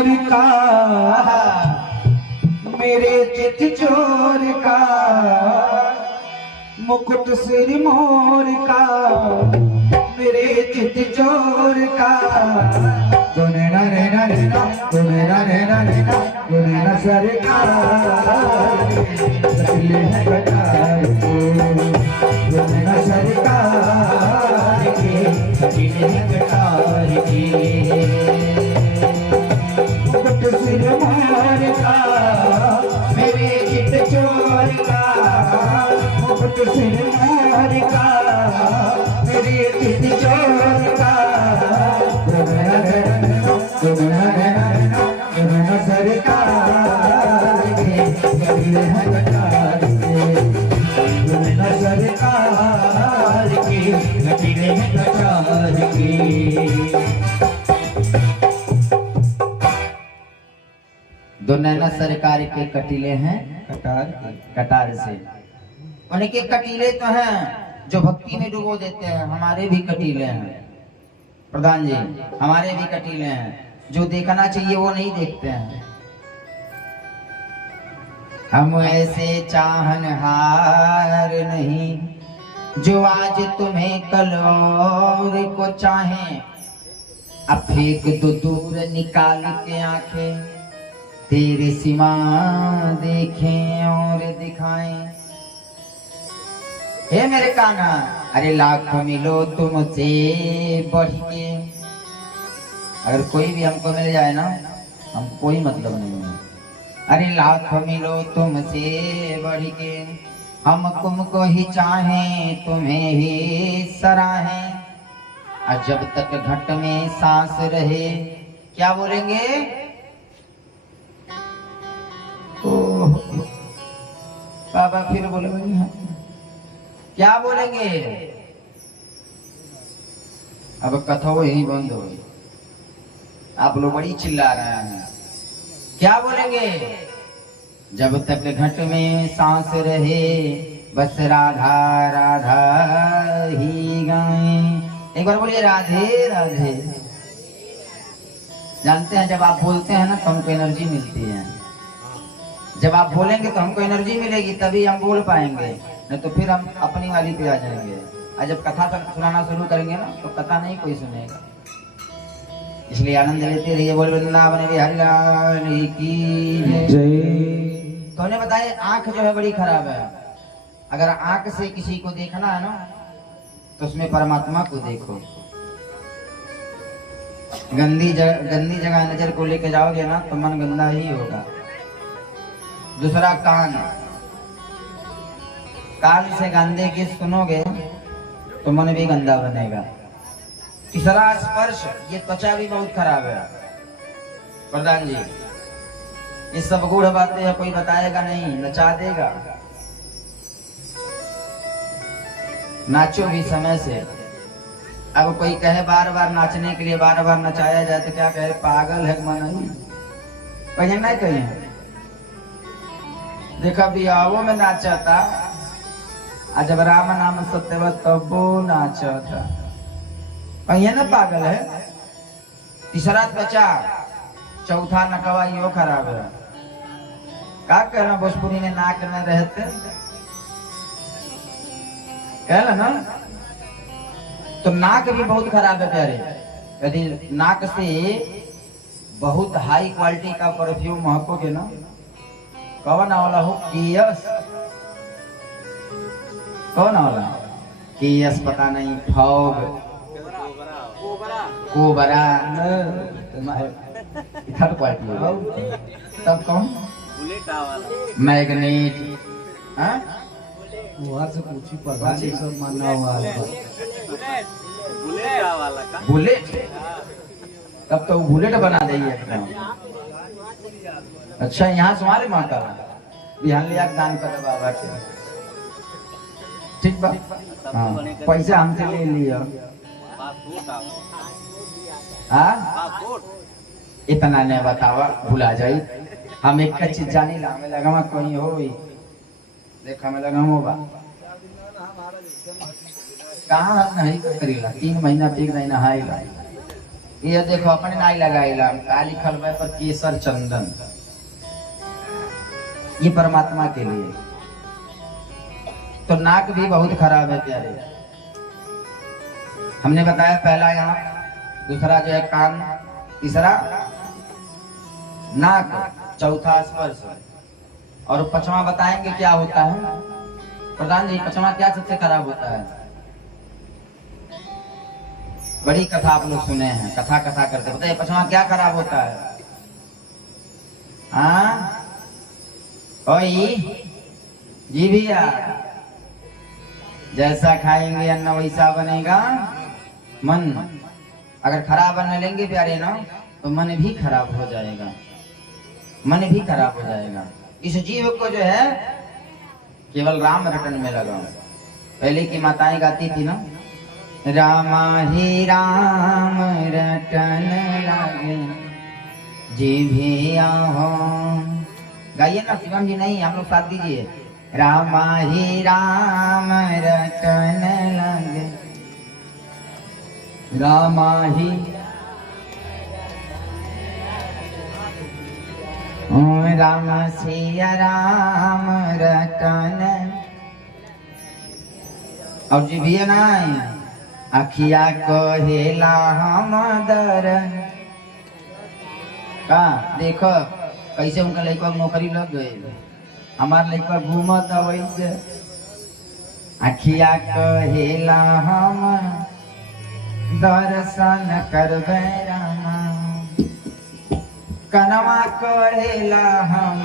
मोर का, मेरे चित चोर का, मुकुट सिर मोर का, मेरे चित चोर का। दुनिया रे ना रे ना, दुनिया रे ना रे ना, दुनिया सरकार चले हैं कटार को, दुनिया सरकार के चले हैं कटार के। मुकुट सिर मोर का, मेरे चित चोर का, मुकुट सिर मोर का, मेरे चित चोर का। दुनिया सरकार के चले हैं कटार के, दुनिया सरकार के चले हैं कटार के। दोनों सरकार के कटीले हैं कटार से। उनके कटीले तो हैं जो भक्ति में डुबो देते हैं, हमारे भी कटीले हैं प्रधान जी, हमारे भी कटीले हैं। जो देखना चाहिए वो नहीं देखते हैं। हम ऐसे चाहनहार नहीं जो आज तुम्हें कल और को चाहें। अब फेंक दो दूर निकाल के आंखें, तेरे सीमा देखें और दिखाएं। हे मेरे कान्हा, अरे लाख मिलो तुमसे बढ़ के। अगर कोई भी हमको मिल जाए ना, हमको कोई मतलब नहीं है। अरे लाख मिलो तुमसे बढ़ के, हम तुमको ही चाहें तुम्हें ही सराहें। और जब तक घट में सांस रहे, क्या बोलेंगे? बाबा फिर बोलेंगे, क्या बोलेंगे? अब कथा यही बंद हो गई। आप लोग बड़ी चिल्ला रहे हैं। क्या बोलेंगे? जब तक घट में सांस रहे, बस राधा राधा ही गाएं। एक बार बोलिए राधे राधे। जानते हैं जब आप बोलते हैं ना तो हमको एनर्जी मिलती है। जब आप बोलेंगे तो हमको एनर्जी मिलेगी, तभी हम बोल पाएंगे, नहीं तो फिर हम अपनी वाली पे आ जाएंगे। और जब कथा सुनाना शुरू करेंगे ना तो कथा नहीं कोई सुनेगा। इसलिए आनंद लेते रहिए। बोल वृंदावन बिहारी लाल की जय। तो उन्हें बताए आंख जो है बड़ी खराब है। अगर आंख से किसी को देखना है ना तो उसमें परमात्मा को देखो। गंदी जगह नजर को लेके जाओगे ना तो मन गंदा ही होगा। दूसरा कान से गंदे गीत सुनोगे तो मन भी गंदा बनेगा। तीसरा स्पर्श, ये त्वचा भी बहुत खराब है प्रधान जी। ये सब गूढ़ बातें है, कोई बताएगा नहीं, नचा देगा। नाचो भी समय से। अब कोई कहे बार बार नाचने के लिए बार बार नचाया जाए तो क्या कहे, पागल है मन नहीं। कहीं नहीं कहीं देखा बियाहो में नाचा था, और जब राम नाम सत्य तब वो नाचा था। कहीं ना पागल है। तीसरा त्वचा, चौथा नकवा यो खराब है। क्या कहना भोजपुरी में नाक में रहते कहना ना, तो नाक भी बहुत खराब है प्यारे। यदि नाक से बहुत हाई क्वालिटी का परफ्यूम महकोगे ना, कौन वाला हो केयस, कौन वाला केयस पता नहीं, फॉग, कोबरा, थर्ड क्वालिटी हो। तब कौन मैग्नेट, वहाँ से पूछी प्रधान जी सब माना हुआ है। बुलेट, तब तो बुलेट बना देंगे एकदम। अच्छा यहाँ तुम्हारे माँ का बिहान लिया दान कर बाबा के, ठीक बा। हाँ, पैसा हमसे ले लिया। हाँ, इतना नहीं बतावा, भुला जाई। हम एक चीज जानी ला, हमें लगा कोई हो देखा में लगा होगा। कहाँ नहीं करेगा, 3 महीना 1 महीना नहाएगा। ये देखो अपने नाई लगाइला का लिखल बा पर केसर चंदन, ये परमात्मा के लिए। तो नाक भी बहुत खराब है प्यारे, हमने बताया पहला यहाँ, दूसरा जो है कान, तीसरा नाक, चौथा स्पर्श, और पांचवा बताएंगे क्या होता है। प्रधान जी पांचवा क्या सबसे खराब होता है? बड़ी कथा आप लोग सुने हैं, कथा करते बताइए पांचवा क्या खराब होता है? हाँ ओई जी भैया, जैसा खाएंगे अन्न वैसा बनेगा मन। अगर खराब अन्न लेंगे प्यारे ना तो मन भी खराब हो जाएगा, मन भी खराब हो जाएगा। इस जीव को जो है केवल राम रटन में लगाओ। पहले की माताएं गाती थी ना, रामा ही राम रटन लगे जिभिया हो। गाइए ना शिवम जी, नहीं आप लोग साथ दीजिए। रामा ही राम रटन लगे, रामा ही राम सिया राम रटन। और जी भी ना अखिया कहेला हम दर का देखो कैसे उनका लड़का नौकरी लग गए, हमार लड़का घूमत वैसे। अखिया कहेला हम दर्शन करबे रामा, कनवा कहेला हम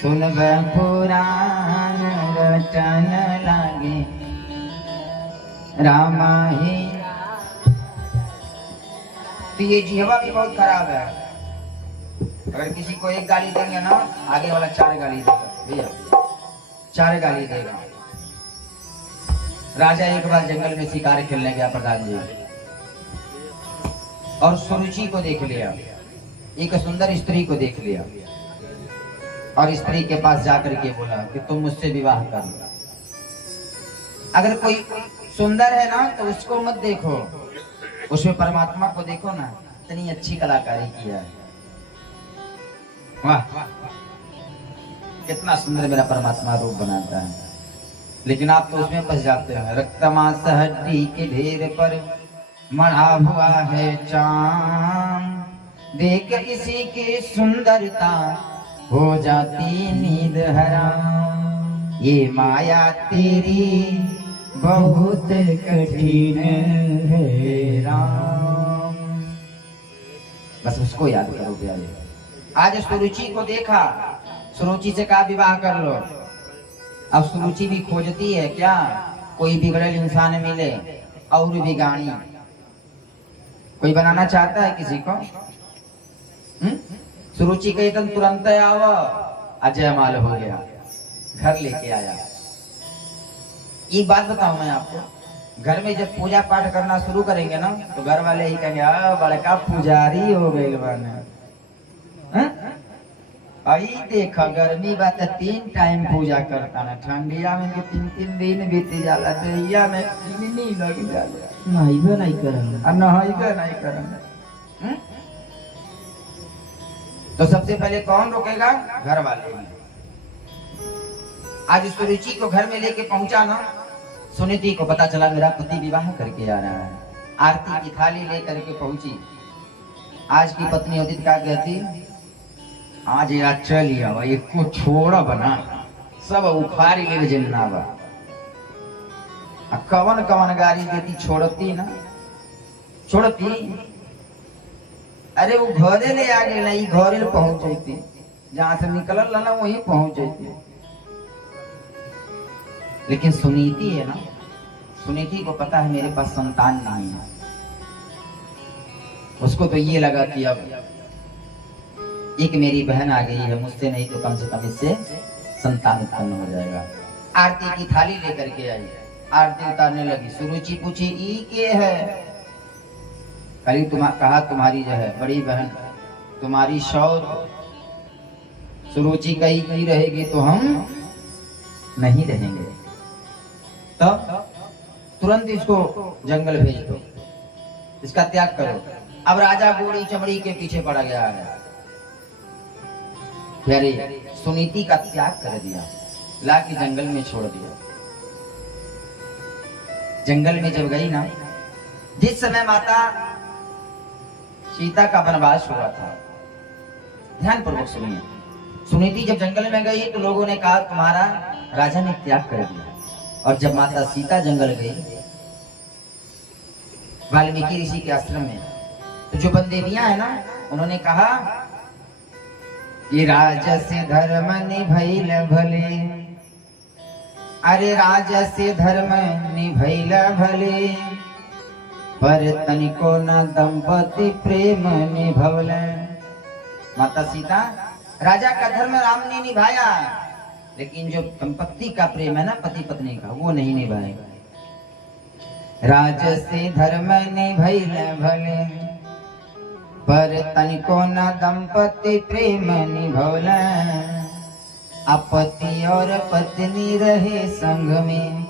सुनबे पुराण रटन लागे रामा ही। तो ये जीवा भी बहुत खराब है। अगर किसी को एक गाली देंगे ना, आगे वाला 4 गाली देगा भैया, 4 गाली देगा। राजा एक बार जंगल में शिकार खेलने गया प्रधान जी, और सुरुचि को देख लिया, एक सुंदर स्त्री को देख लिया, और स्त्री के पास जाकर के बोला कि तुम मुझसे विवाह कर लो। अगर कोई सुंदर है ना तो उसको मत देखो, उसमें परमात्मा को देखो ना, इतनी अच्छी कलाकारी किया है। वाह कितना सुंदर मेरा परमात्मा रूप बनाता है। लेकिन आप तो उसमें फंस जाते हैं। रक्त मांस हड्डी के ढेर पर मढ़ा हुआ है चाम, देख इसी की सुंदरता हो जाती नींद हराम। ये माया तेरी बहुत कठिन है राम। बस उसको याद करो प्यारे। आज सुरुचि को देखा, सुरुचि से कहा विवाह कर लो। अब सुरुचि भी खोजती है क्या कोई बिगड़ेल इंसान मिले और बिगाड़ी। कोई बनाना चाहता है किसी को? सुरुचि के एकदम तुरंत आवा, अजय माल हो गया, घर लेके आया। एक बात बताऊं मैं आपको, घर में जब पूजा पाठ करना शुरू करेंगे ना तो घर वाले ही कहेंगे बड़का पुजारी हो गए बने। आई देखा गर्मी बात 3 टाइम पूजा करता ना, ठंडिया में 3 दिन बीत जाला, दहिया में 3 दिन लग जाला, नहाइबे नहीं करेंगे, नहाइबे नहीं करेंगे। तो सबसे पहले कौन रोकेगा? घर वाले। आज सुरुचि को घर में लेके पहुंचा ना, सुनीति को पता चला मेरा पति विवाह करके आ रहा है। आरती की थाली लेकर के पहुंची। आज की पत्नी होती क्या कहती? आज या चलिए एक को छोड़ा बना सब उखाड़ी ले जिन्ना बा। कवन कवन गाड़ी देती, छोड़ती ना, छोड़ती। अरे वो घरे ले आ गए, घरे पहुंच जाती, जहां से निकलल ना वहीं पहुंच जाती। लेकिन सुनीति है ना, सुनीति को पता है मेरे पास संतान नहीं है। उसको तो ये लगा कि अब एक मेरी बहन आ गई है, मुझसे नहीं तो कम से कम इससे संतान उत्पन्न हो जाएगा। आरती की थाली लेकर के आई, आरती उतारने लगी। सुरुचि पूछी ई के है? कल कहा तुम्हारी जो है बड़ी बहन, तुम्हारी शौर। सुरुचि कही की रहेगी तो हम नहीं रहेंगे। तब तुरंत इसको जंगल भेज दो, इसका त्याग करो। अब राजा बूढ़ी चमड़ी के पीछे पड़ गया है। प्यारे सुनीति का त्याग कर दिया, ला के जंगल में छोड़ दिया। जंगल में जब गई ना, जिस समय माता सीता का वनवास हुआ था, ध्यान पूर्वक सुनिए। सुनीति जब जंगल में गई तो लोगों ने कहा तुम्हारा राजा ने त्याग कर दिया। और जब माता सीता जंगल गई वाल्मीकि ऋषि के आश्रम में, तो जो बंदेवियां है ना, उन्होंने कहा ये राजा से धर्म निभैल भले, अरे राजा से धर्म निभैल भले, पर तनिको न दंपति प्रेम निभवल। माता सीता, राजा का धर्म राम ने निभाया, लेकिन जो दंपति का प्रेम है ना, पति पत्नी का, वो नहीं निभाएगा। राज से धर्म निभैल भले, पर तनिको न दंपति प्रेम निभवल। अपति और पत्नी रहे संग में,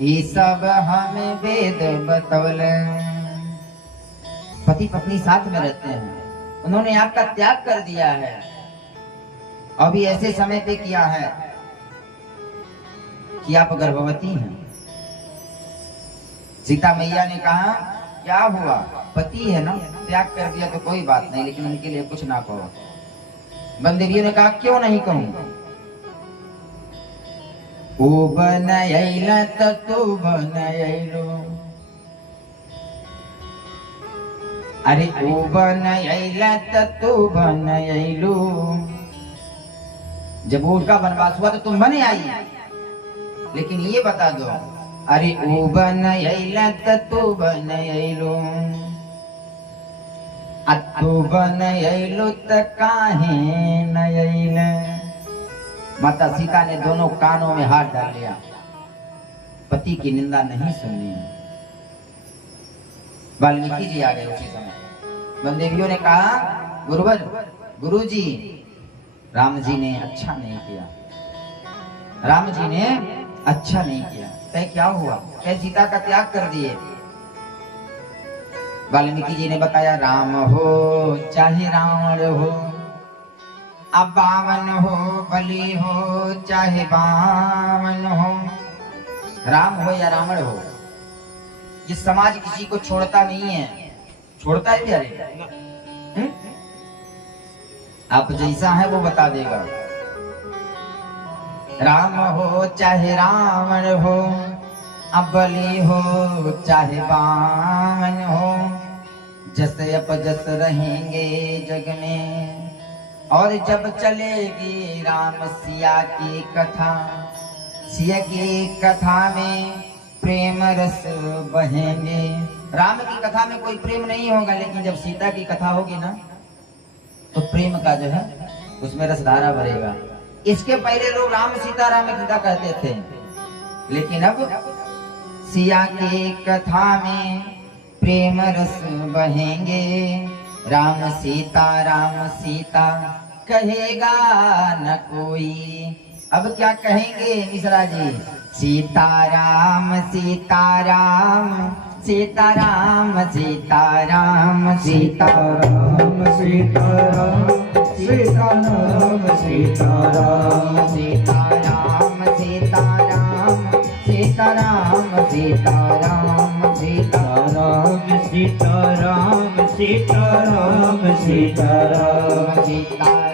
ये सब हमें वेद बतवल। पति पत्नी साथ में रहते हैं, उन्होंने आपका त्याग कर दिया है। अभी ऐसे समय पे किया है कि आप गर्भवती हैं। सीता मैया ने कहा क्या हुआ, पति है ना, त्याग कर दिया तो कोई बात नहीं, लेकिन उनके लिए कुछ ना कहो। बंदेवियों ने कहा क्यों नहीं कहूं। ओ बनैला त तू बनैलो, अरे ओ बनैला त तू बनैलो। जब उनका वनवास हुआ तो तुम बने आई, लेकिन ये बता दो, अरे ओ बनैला त तू बनैलो, तू बनैलो त काहे नैला। माता सीता ने दोनों कानों में हाथ डाल लिया, पति की निंदा नहीं सुननी है। वाल्मीकि जी आ गए उसी समय। बंदेवियों ने कहा गुरुवर, गुरुजी, राम जी ने अच्छा नहीं किया, राम जी ने अच्छा नहीं किया। तय क्या हुआ, तय सीता का त्याग कर दिए। वाल्मीकि जी ने बताया राम हो चाहे रावण हो, अब बावन हो बलि हो चाहे बावन हो, राम हो या रावण हो, ये समाज किसी को छोड़ता नहीं है। छोड़ता है प्यारे? आप जैसा है वो बता देगा। राम हो चाहे रावण हो, अब बलि हो चाहे बावन हो, जस अपजस रहेंगे जग में। और जब चलेगी राम सिया की कथा, सिया की कथा में प्रेम रस बहेंगे। राम की कथा में कोई प्रेम नहीं होगा, लेकिन जब सीता की कथा होगी ना, तो प्रेम का जो है उसमें रसधारा भरेगा। इसके पहले लोग राम सीता कहते थे, लेकिन अब सिया की कथा में प्रेम रस बहेंगे। राम सीता कहेगा न कोई। अब क्या कहेंगे मिश्रा जी? सीताराम सीताराम सीताराम सीताराम सीताराम सीताराम सीताराम सीताराम सीताराम सीताराम सीताराम सीताराम सीताराम सीताराम सीताराम सीताराम सीताराम